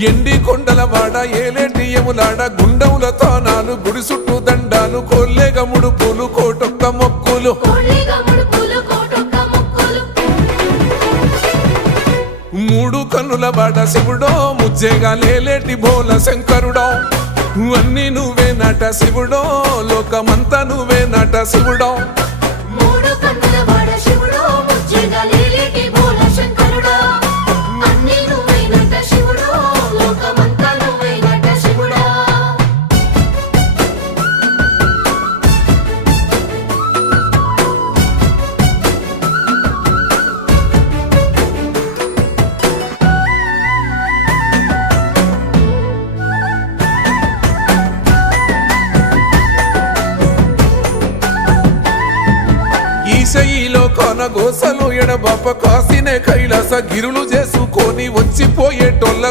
ఎండి కొండలవాడ ఏలేటి యములాడ గుండముల తానాలు గుడి చుట్టూ దండాలు కొల్లేగ ముడుపులు కోటొక్క మొక్కులు మూడు కన్నుల వాడ శివుడో ముజ్జేగా లేలేటి బోల శంకరుడో అన్నీ నువ్వే నట శివుడో లోకమంతా నువ్వే నట శివుడో ఈశయిలో కొనగోసలు ఎడబాప కాసినే కైలాస గిరులు చేసుకొని వచ్చిపోయేటోళ్ళ